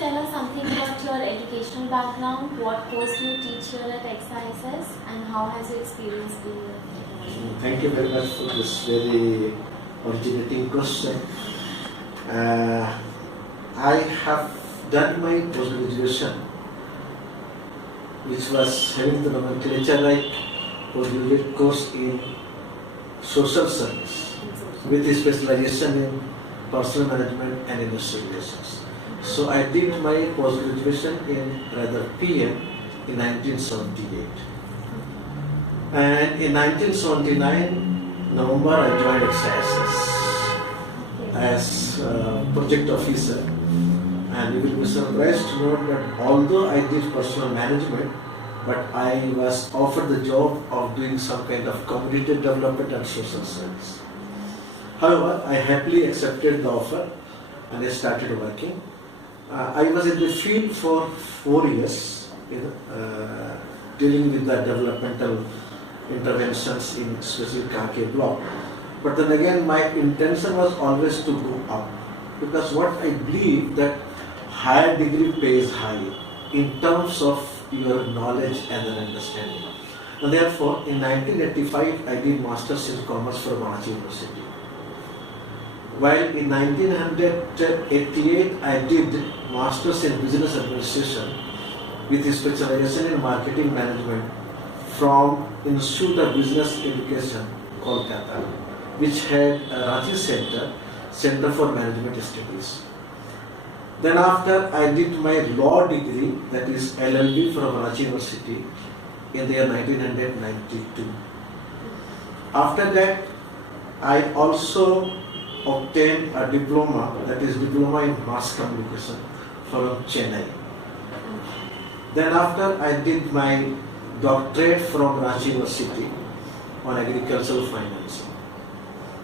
tell us something about your educational background? What course do you teach here at XISS and how has your experience been? Thank you very much for this very originating question. I have done my post-graduation, which was having the nomenclature like postgraduate course in social service with a specialization in personal management and industrial relations. So I did my post-graduation in PM in 1978. And in 1979, November, I joined XISS as project officer. And you will be surprised to know that although I did personal management, but I was offered the job of doing some kind of community development and social service. However, I happily accepted the offer and I started working. I was in the field for 4 years, dealing with the developmental interventions in especially Kanke block. But then again, my intention was always to go up, because what I believe that higher degree pays high in terms of your knowledge and understanding. And therefore, in 1985, I did Masters in Commerce from Ansari University. While in 1988, I did Masters in Business Administration with a specialization in Marketing Management from Institute of Business Education, Kolkata, which had a Ranchi Center for Management Studies. Then after, I did my law degree, that is LLB from Ranchi University in the year 1992. After that, I also obtained a diploma, that is diploma in mass communication from Chennai. Then after, I did my doctorate from Ranchi University on agricultural finance.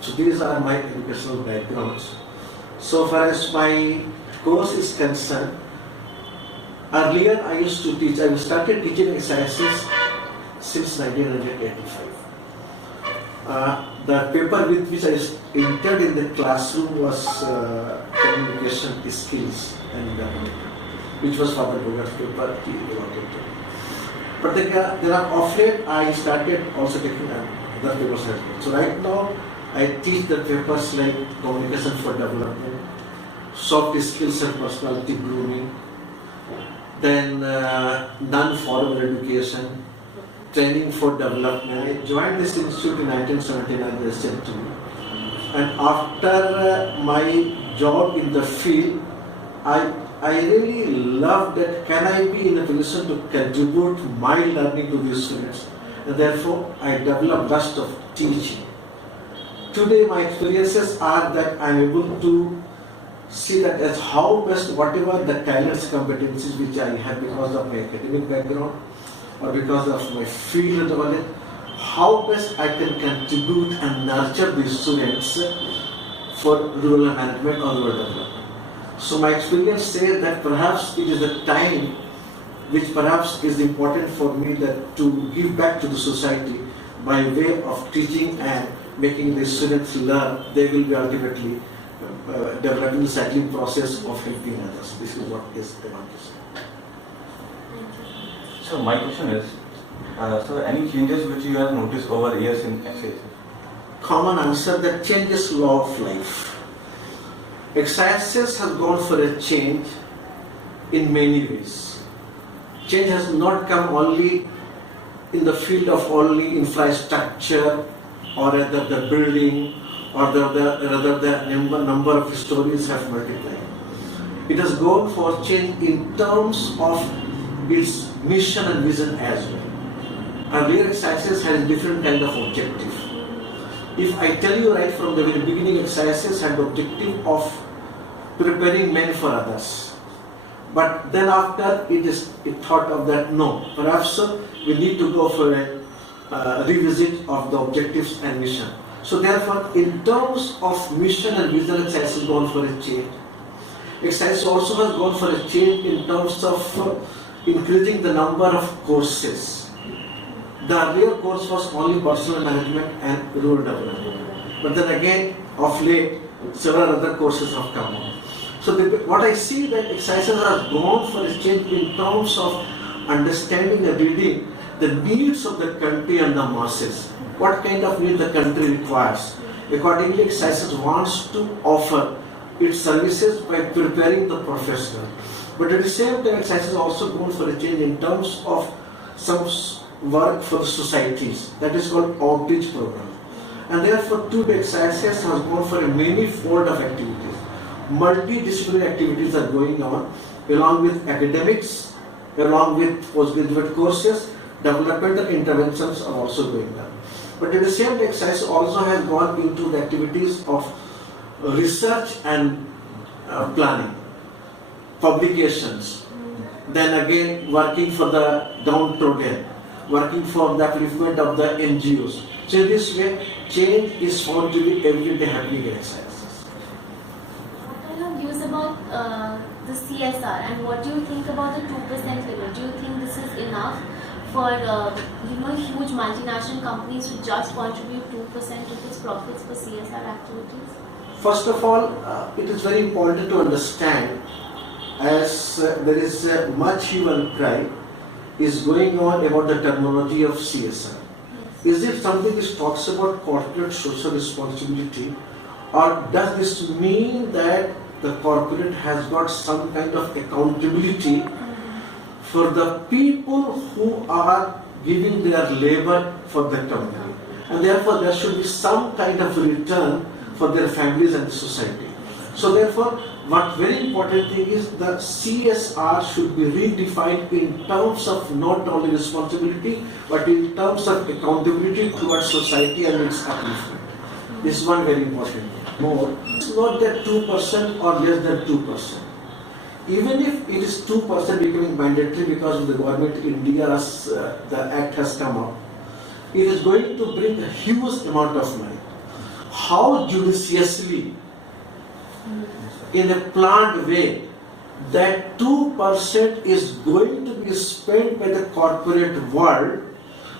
So these are my educational backgrounds. So far as my course is concerned, earlier I used to teach, I started teaching XISS since 1985. The paper with which I entered in the classroom was communication skills and development, which was Father Bogart's paper. But there are of late I started also taking other papers as well. So right now I teach the papers like communication for development, soft skills and personality grooming, then non-formal education, training for development. I joined this institute in 1979, they said to me. And after my job in the field, I really love that can I be in a position to contribute my learning to these students. And therefore, I developed lust of teaching. Today, my experiences are that I am able to see that as how best whatever the talents, competencies which I have because of my academic background or because of my field knowledge, how best I can contribute and nurture these students for rural management or rural development. So my experience says that perhaps it is a time which perhaps is important for me that to give back to the society by way of teaching and making the students learn. They will be ultimately developing the cycling process of helping others. This is what is the market. So my question is, so any changes which you have noticed over years in XISS? Common answer, that change is law of life. XISS has gone for a change in many ways. Change has not come only in the field of only infrastructure or rather the building or rather the number of stories have multiplied. It has gone for change in terms of its mission and vision as well. Earlier XISS had a different kind of objective. If I tell you right from the very beginning, XISS had the objective of preparing men for others. But then after it thought of that, no, perhaps we need to go for a revisit of the objectives and mission. So therefore, in terms of mission and vision, XISS has gone for a change. XISS also has gone for a change in terms of increasing the number of courses. The earlier course was only personal management and rural development. But then again, of late, several other courses have come on. So what I see that exercises are gone for a change in terms of understanding and reading the needs of the country and the masses. What kind of need the country requires. Accordingly, exercises wants to offer its services by preparing the professional. But at the same time, exercises also gone for a change in terms of some work for the societies. That is called outreach program. And therefore, today exercises has gone for a many-fold of activities. Multidisciplinary activities are going on, along with academics, along with postgraduate courses, developmental interventions are also going on. But at the same time, exercise also has gone into the activities of research and planning, publications, then again working for the downtrodden, working for the upliftment of the NGOs. So in this way, change is found to be everyday happening in exercises. What are your views about the CSR, and what do you think about the 2% limit? Do you think this is enough for huge multinational companies to just contribute 2% of its profits for CSR activities? First of all, it is very important to understand, as there is much hue and cry is going on about the terminology of CSR. Is it something which talks about corporate social responsibility, or does this mean that the corporate has got some kind of accountability for the people who are giving their labor for the company, and therefore there should be some kind of return for their families and the society. So therefore, what very important thing is the CSR should be redefined in terms of not only responsibility, but in terms of accountability towards society and its upliftment. This is one very important thing. More, it's not that 2% or less than 2%. Even if it is 2% becoming mandatory because of the government India's, the act has come up, it is going to bring a huge amount of money. How judiciously, in a planned way, that 2% is going to be spent by the corporate world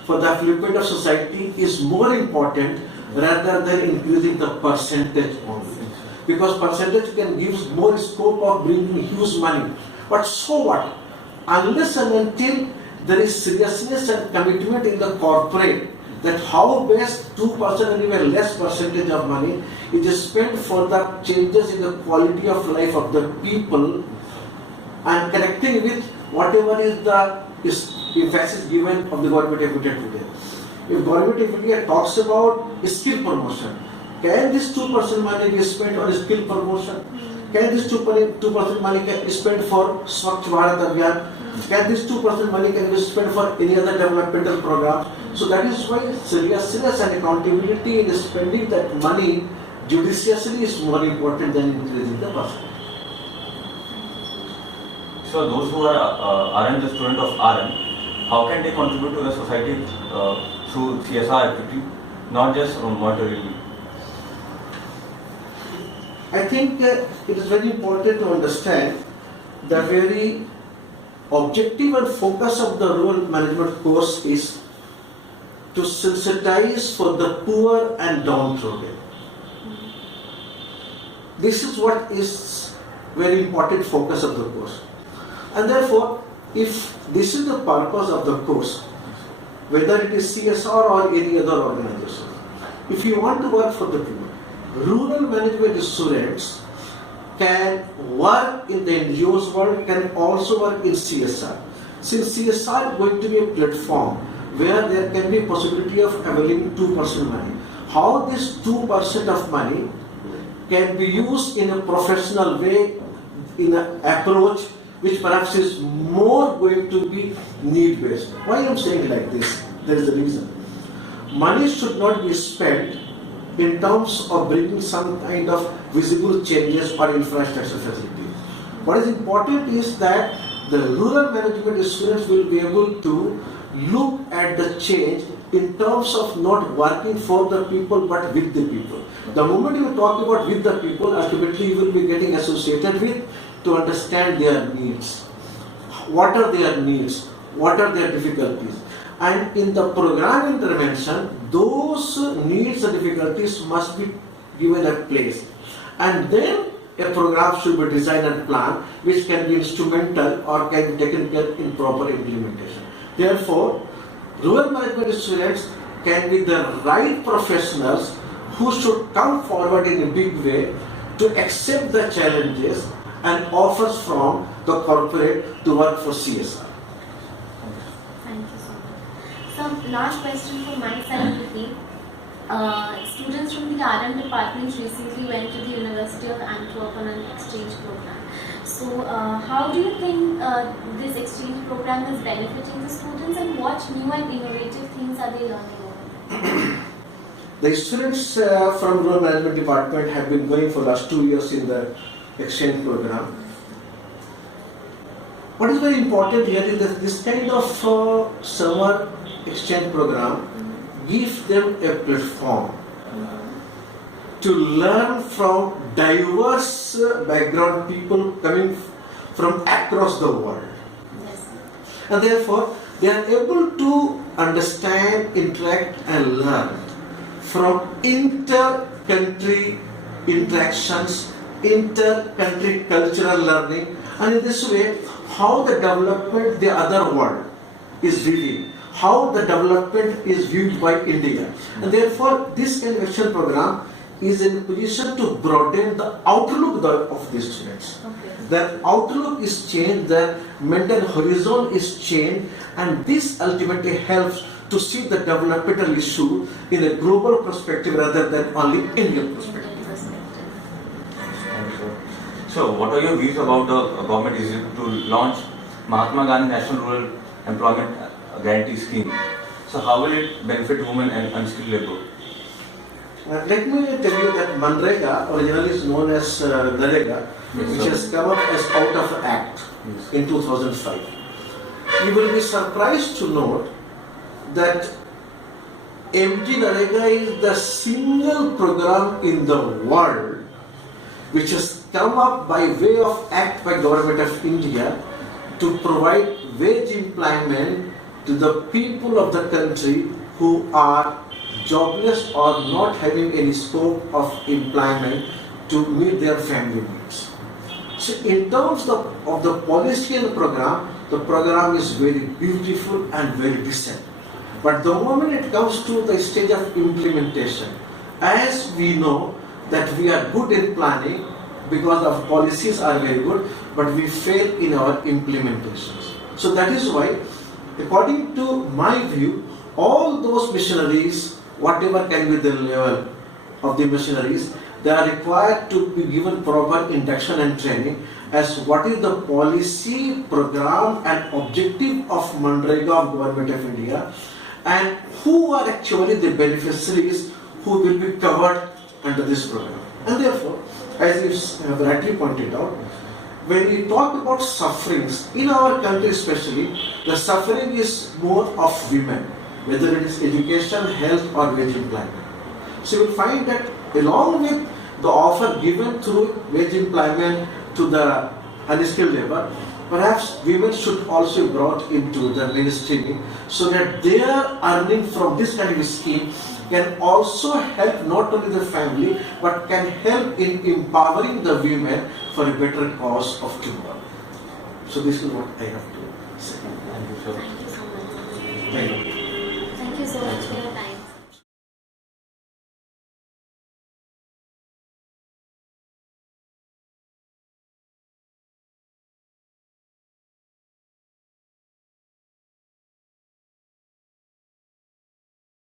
for the upliftment of society is more important rather than increasing the percentage only. Because percentage can give more scope of bringing huge money. But so what? Unless and until there is seriousness and commitment in the corporate, that how best 2% and even less percentage of money is spent for the changes in the quality of life of the people and connecting with whatever is the emphasis given of the government of India today. If government of India talks about skill promotion, can this 2% money be spent on skill promotion? Can this 2% money be spent for Swachh Bharat Abhiyan? Can this 2% money can be spent for any other developmental program? So that is why seriousness and accountability in spending that money judiciously is more important than increasing the percentage. So those who aren't the student of RN, how can they contribute to the society through CSR activity, not just monetarily? I think it is very important to understand the very objective and focus of the rural management course is to sensitize for the poor and downtrodden. This is what is very important focus of the course. And therefore, if this is the purpose of the course, whether it is CSR or any other organization, if you want to work for the poor, rural management students can work in the NGOs world, can also work in CSR. Since CSR is going to be a platform where there can be a possibility of availing 2% money. How this 2% of money can be used in a professional way, in an approach which perhaps is more going to be need-based. Why I am saying like this? There is a reason. Money should not be spent in terms of bringing some kind of visible changes or infrastructure facilities. What is important is that the rural management students will be able to look at the change in terms of not working for the people but with the people. The moment you talk about with the people, ultimately you will be getting associated with to understand their needs. What are their needs? What are their difficulties? And in the program intervention, those needs and difficulties must be given a place. And then a program should be designed and planned which can be instrumental or can be taken care in proper implementation. Therefore, rural management students can be the right professionals who should come forward in a big way to accept the challenges and offers from the corporate to work for CSR. Thank you so much. Some last question from my side would be, students from the RM department recently went to the University of Antwerp on an exchange program. So, how do you think this exchange program is benefiting the students, and what new and innovative things are they learning over? The students from Rural Management Department have been going for the last 2 years in the exchange program. What is very important here is that this kind of summer exchange program gives them a platform to learn from diverse background people coming from across the world. Yes. And therefore, they are able to understand, interact and learn from inter-country interactions, inter-country cultural learning, and in this way, how the development the other world is viewing, how the development is viewed by India. And therefore, this kind of exchange program is in a position to broaden the outlook of these students. Okay. Their outlook is changed, their mental horizon is changed, and this ultimately helps to see the developmental issue in a global perspective rather than only Indian perspective. So, what are your views about the government is to launch Mahatma Gandhi National Rural Employment Guarantee Scheme? So, how will it benefit women and unskilled labor? Let me tell you that Manrega, originally is known as Narega, which has come up as out of act in 2005. You will be surprised to note that MG Narega is the single program in the world which has come up by way of act by Government of India to provide wage employment to the people of the country who are jobless or not having any scope of employment to meet their family needs. So in terms of the policy and the program is very beautiful and very decent. But the moment it comes to the stage of implementation, as we know that we are good in planning because our policies are very good, but we fail in our implementations. So that is why, according to my view, all those missionaries, whatever can be the level of the missionaries, they are required to be given proper induction and training as what is the policy, program and objective of Manrega of Government of India, and who are actually the beneficiaries who will be covered under this program. And therefore, as you have rightly pointed out, when we talk about sufferings, in our country especially, the suffering is more of women, whether it is education, health or wage employment. So you will find that along with the offer given through wage employment to the unskilled labor, perhaps women should also be brought into the mainstreaming so that their earning from this kind of scheme can also help not only the family but can help in empowering the women for a better cause of tomorrow. So this is what I have to say. Thank you, sir. Thank you so much. Thank you. Thank you so much for your